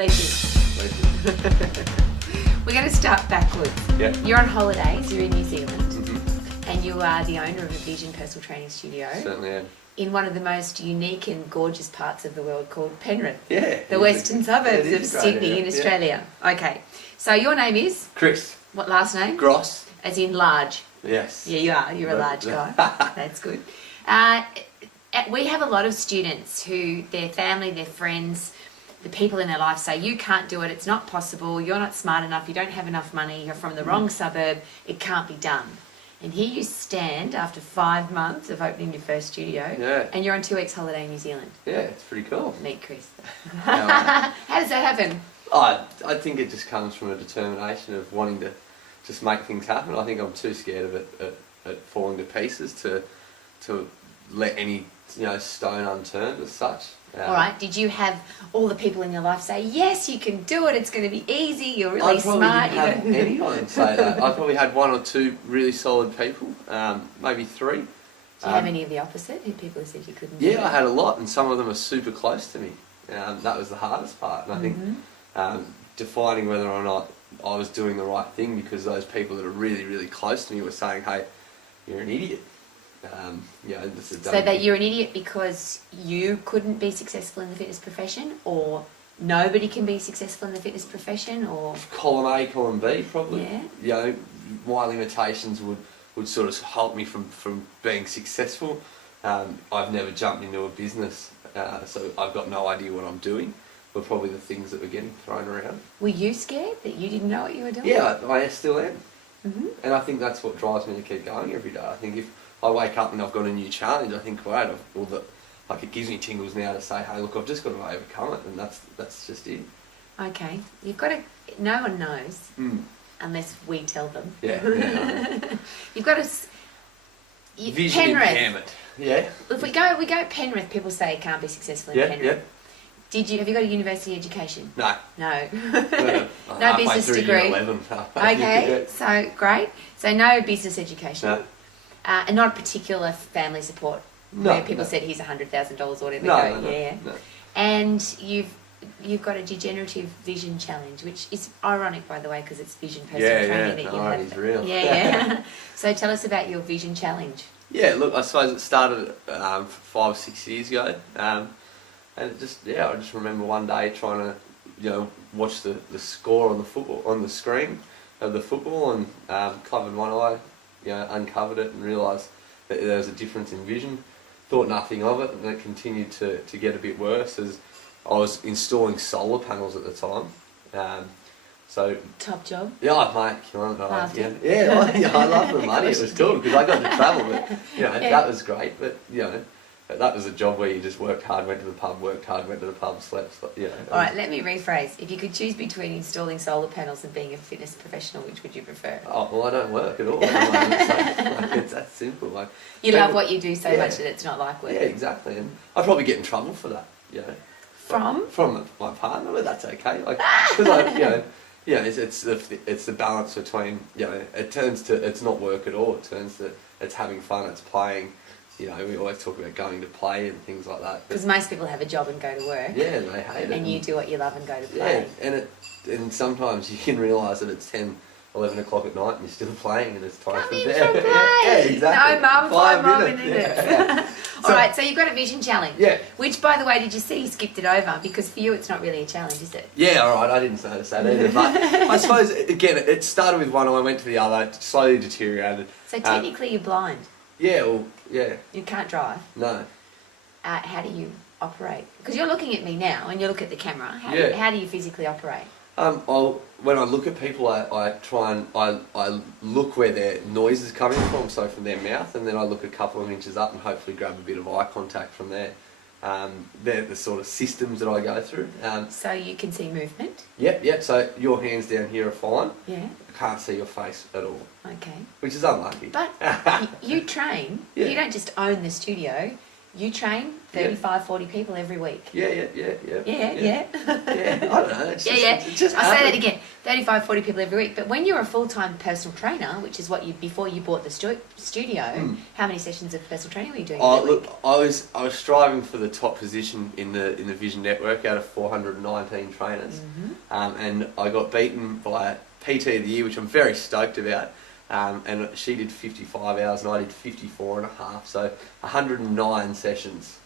We're going to start backwards. Yeah. You're on holidays, you're in New Zealand, Mm-hmm. and you are the owner of a Vision Personal Training Studio Certainly am. in one of the most unique and gorgeous parts of the world called Penrith, Yeah. the western suburbs it of is great, Sydney yeah. in Australia. Okay, so your name is, Chris what last name? Gross. As in large. Yes. Yeah, you are. You're a large guy. That's good. We have a lot of students who their family, their friends, the people in their life say, you can't do it, it's not possible, you're not smart enough, you don't have enough money, you're from the wrong suburb, it can't be done. And here you stand after 5 months of opening your first studio, Yeah. and you're on 2 weeks holiday in New Zealand. Yeah, it's pretty cool. Meet Chris. Yeah. How does that happen? I think it just comes from a determination of wanting to just make things happen. I think I'm too scared of it at falling to pieces to let any stone unturned as such. All right, did you have all the people in your life say, yes, you can do it, it's going to be easy, you're really smart? I probably didn't have anyone say that. I probably had 1 or 2 really solid people, maybe 3. Do you have any of the opposite, who people who said you couldn't do it? Yeah, I had a lot, and some of them are super close to me. That was the hardest part, and I think defining whether or not I was doing the right thing, because those people that are really, really close to me were saying, hey, you're an idiot. This is So that you're an idiot because you couldn't be successful in the fitness profession, or nobody can be successful in the fitness profession, or... Column A, column B, probably. Yeah. My limitations would sort of halt me from being successful. I've never jumped into a business, so I've got no idea what I'm doing, were probably the things that were getting thrown around. Were you scared that you didn't know what you were doing? Yeah, I still am. Mm-hmm. And I think that's what drives me to keep going every day. I think if I wake up and I've got a new challenge, I think, great, it gives me tingles now to say, hey, look, I've just got to overcome it, and that's just it. Okay, you've got to... No one knows, unless we tell them. Yeah. You've got to... Vision Penrith. impairment. Yeah. If we go Penrith, people say you can't be successful in Penrith. Yeah. Have you got a university education? No. No. No business degree. 11. Okay, so great. So no business education. No. And not a particular family support where people said here's $100,000 or whatever. No. And you've got a degenerative vision challenge, which is ironic, by the way, because it's vision personal training that you have. It's real. Yeah. So tell us about your vision challenge. Yeah, look, I suppose it started 5 or 6 years ago, and it just I just remember one day trying to watch the score on the screen of the football, and covered one eye, uncovered it and realised that there was a difference in vision. Thought nothing of it, and it continued to get a bit worse as I was installing solar panels at the time. So Top job. yeah, mate, killing it. Loved it. I love the money. It was cool because I got to travel, but that was great. But that was a job where you just worked hard, went to the pub, slept. All right, let me rephrase. If you could choose between installing solar panels and being a fitness professional, which would you prefer? Oh well, I don't work at all. It's that simple. You love what you do so much that it's not like work. Yeah, exactly. And I'd probably get in trouble for that. From my partner, but that's okay. Because it's the balance between it's not work at all. It turns to it's having fun. It's playing. We always talk about going to play and things like that. Because most people have a job and go to work. Yeah, and they hate it. And you do what you love and go to play. Yeah, and sometimes you can realise that it's 10, 11 o'clock at night and you're still playing and it's time Come for in bed. from play. Yeah, exactly. No, mum, 5 5 minutes. minutes. All right, so you've got a vision challenge. Yeah. Which, by the way, did you see you skipped it over? Because for you, it's not really a challenge, is it? Yeah, all right. I didn't notice that either. But I suppose again, it started with one. I went to the other. It slowly deteriorated. So technically, you're blind. Yeah. Well. Yeah. You can't drive. No. How do you operate? Because you're looking at me now, and you look at the camera. How do you physically operate? When I look at people, I try and I look where their noise is coming from, so from their mouth, and then I look a couple of inches up and hopefully grab a bit of eye contact from there. They're the sort of systems that I go through. So you can see movement? Yep. So your hands down here are fine. Yeah. I can't see your face at all. Okay. Which is unlucky. But you train. Yeah. You don't just own the studio. You train 35, 40 people every week. Yeah. Yeah. Yeah, I don't know. It's just, Yeah. It's just I'll say that happened. again. 35, 40 people every week. But when you're a full-time personal trainer, which is what you before you bought the studio, how many sessions of personal training were you doing? Oh, look, I was striving for the top position in the Vision Network out of 419 trainers, and I got beaten by PT of the Year, which I'm very stoked about. And she did 55 hours and I did 54 and a half, so 109 sessions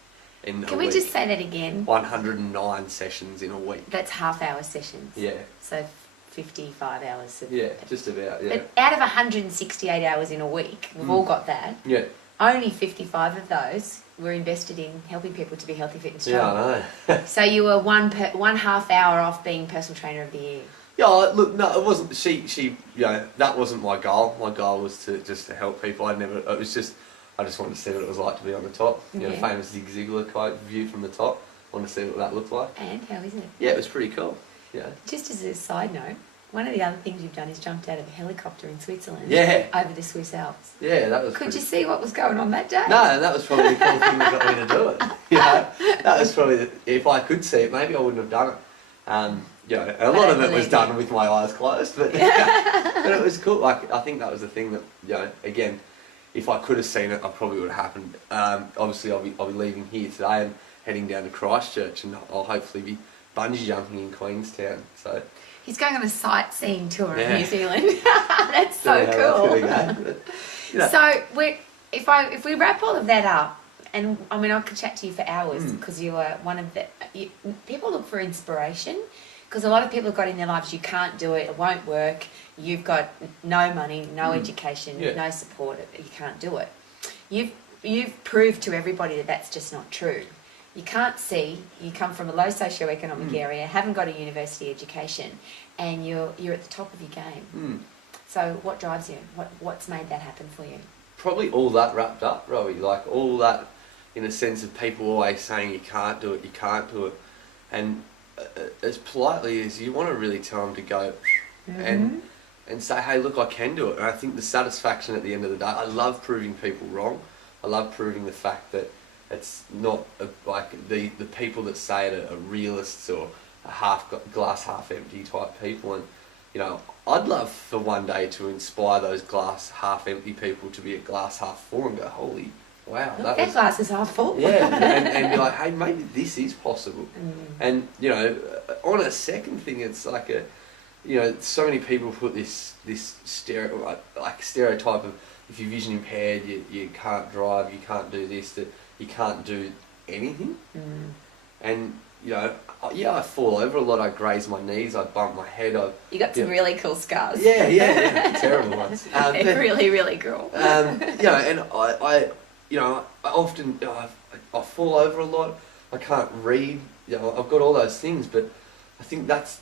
in a week. Can we just say that again? 109 sessions in a week. That's half-hour sessions. Yeah. So 55 hours. Yeah, just about, yeah. But out of 168 hours in a week, we've all got that. Yeah. Only 55 of those were invested in helping people to be healthy, fit and strong. Yeah, I know. So you were one half hour off being personal trainer of the year. Yeah, look, no, it wasn't. She, that wasn't my goal. My goal was to help people. I just wanted to see what it was like to be on the top. You know, famous Zig Ziglar quote, view from the top. I want to see what that looked like. And how is it? Yeah, it was pretty cool. Yeah. Just as a side note, one of the other things you've done is jumped out of a helicopter in Switzerland. Yeah. Over the Swiss Alps. Yeah, that was. Could you see what was going on that day? No, that was probably the cool thing that got me to do it. You know, that was probably if I could see it, maybe I wouldn't have done it. You know, a lot of it was done with my eyes closed, but but it was cool. Like I think that was the thing that, you know, again, if I could have seen it, I probably would have happened. Obviously, I'll be leaving here today and heading down to Christchurch, and I'll hopefully be bungee jumping in Queenstown. So he's going on a sightseeing tour of Yeah. New Zealand. That's so cool. But, you know. So if we wrap all of that up, and I mean I could chat to you for hours because you are one of the people look for inspiration. Because a lot of people have got in their lives, you can't do it, it won't work, you've got no money, no education, no support, you can't do it. You've proved to everybody that that's just not true. You can't see, you come from a low socioeconomic area, haven't got a university education, and you're at the top of your game. So what drives you? What's made that happen for you? Probably all that wrapped up, Robbie. Like all that, in a sense of people always saying you can't do it, and as politely as you want to really tell them to go and say, hey, look, I can do it. And I think the satisfaction at the end of the day, I love proving people wrong. I love proving the fact that it's not like the people that say it are realists or glass half empty type people. And you know, I'd love for one day to inspire those glass half empty people to be a glass half full and go, holy wow, that glass is half full. Yeah, and be like, hey, maybe this is possible. And you know, on a second thing, it's like you know, so many people put this stereotype of if you're vision impaired, you can't drive, you can't do this, that you can't do anything. And you know, I fall over a lot. I graze my knees. I bump my head. You got some really cool scars. Yeah, terrible ones. They're really, really cool. You know, and I often I fall over a lot. I can't read. You know, I've got all those things, but I think that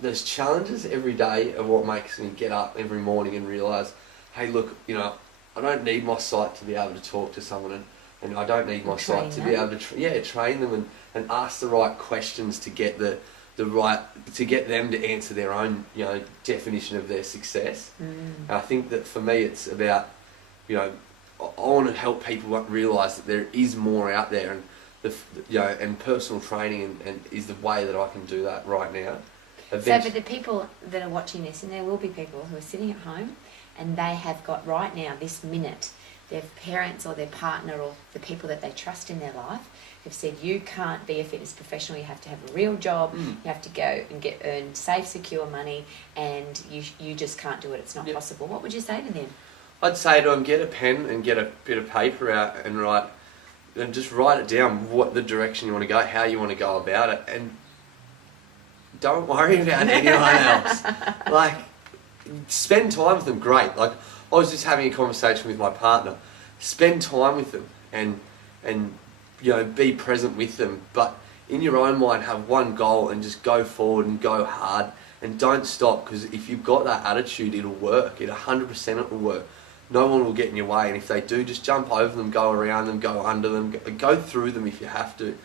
those challenges every day are what makes me get up every morning and realise, hey, look, you know, I don't need my sight to be able to talk to someone, and I don't need my sight to be able to train them and ask the right questions to get the right to get them to answer their own, you know, definition of their success. And I think that for me, it's about, you know, I want to help people realise that there is more out there, and you know, and personal training and is the way that I can do that right now. So for the people that are watching this, and there will be people who are sitting at home and they have got right now, this minute, their parents or their partner or the people that they trust in their life have said, you can't be a fitness professional, you have to have a real job, you have to go and earn safe, secure money, and you just can't do it, it's not possible. What would you say to them? I'd say to them, get a pen and get a bit of paper out and just write it down, what the direction you want to go, how you want to go about it, and don't worry about anyone else. Like, spend time with them, great. Like, I was just having a conversation with my partner. Spend time with them and you know, be present with them, but in your own mind have one goal and just go forward and go hard and don't stop, because if you've got that attitude, it'll work. 100% it will work. No one will get in your way, and if they do, just jump over them, go around them, go under them, go through them if you have to.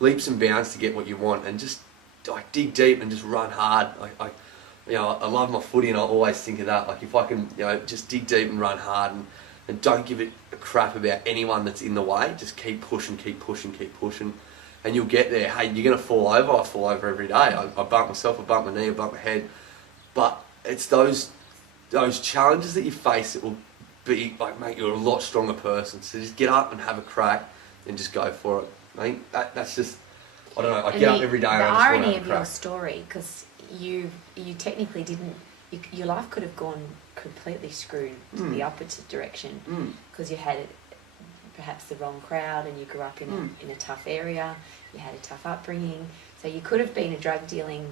Leaps and bounds to get what you want, and just like dig deep and just run hard. You know, I love my footy, and I always think of that. Like, if I can, you know, just dig deep and run hard, and don't give it a crap about anyone that's in the way. Just keep pushing, and you'll get there. Hey, you're gonna fall over. I fall over every day. I bump myself, I bump my knee, I bump my head. but it's those challenges that you face that will be like make you a lot stronger person. So just get up and have a crack and just go for it. I think that's just, I don't know. I get up every day and I just want to have a irony of your crack. story, because you technically didn't. Your life could have gone completely screwed to the opposite direction, because you had perhaps the wrong crowd and you grew up in a tough area. You had a tough upbringing, so you could have been a drug dealing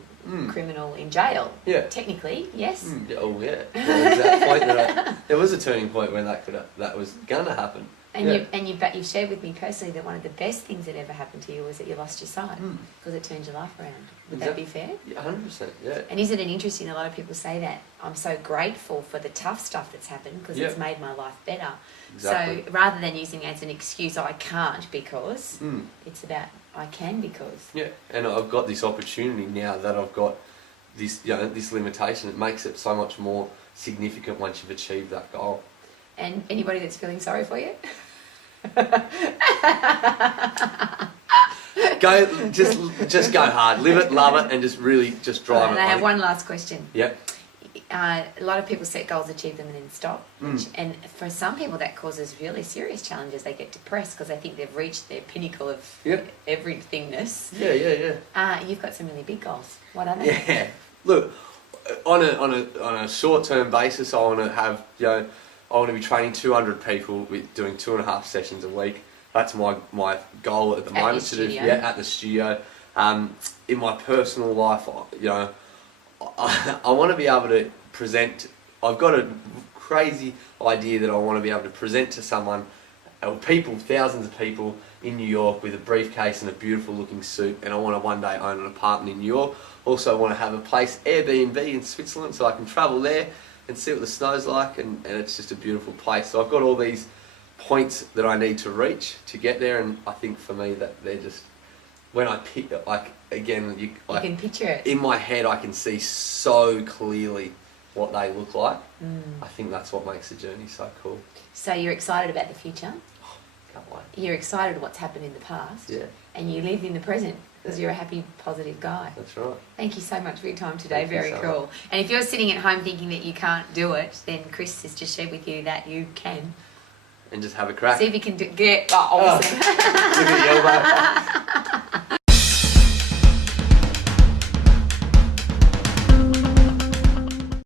criminal in jail. Yeah. Technically, yes. Yeah, oh yeah. There was that point there was a turning point when that was gonna happen. And you've shared with me personally that one of the best things that ever happened to you was that you lost your sight, because it turned your life around. Would that be fair? Yeah, 100%. Yeah. And isn't it interesting? A lot of people say that I'm so grateful for the tough stuff that's happened, because it's made my life better. Exactly. So rather than using it as an excuse, I can't because, it's about I can because. Yeah, and I've got this opportunity now that I've got this, this limitation. It makes it so much more significant once you've achieved that goal. And anybody that's feeling sorry for you? Just go hard, live it, love it, and just really just drive And it. I have one last question. Yep. A lot of people set goals, achieve them, and then stop. And for some people, that causes really serious challenges. They get depressed because they think they've reached their pinnacle of everythingness. Yeah. You've got some really big goals. What are they? Yeah. Look, on a short-term basis, I want to have I want to be training 200 people with doing 2.5 sessions a week. That's my goal at the moment to do. Yeah, at the studio. In my personal life, I want to be able to present. I've got a crazy idea that I want to be able to present to someone, or people, thousands of people in New York with a briefcase and a beautiful looking suit, and I want to one day own an apartment in New York. Also, I want to have a place, Airbnb in Switzerland, so I can travel there and see what the snow's like, and it's just a beautiful place. So I've got all these points that I need to reach to get there, and I think for me that they're just, when I pick it, like, again, you can picture it. In my head, I can see so clearly what they look like. I think that's what makes the journey so cool. So you're excited about the future. Can't wait. You're excited what's happened in the past. Yeah. And you live in the present because you're a happy, positive guy. That's right. Thank you so much for your time today. Thank you Very so cool. much. And if you're sitting at home thinking that you can't do it, then Chris has just shared with you that you can. And just have a crack. See if you can get awesome. Look at the elbow.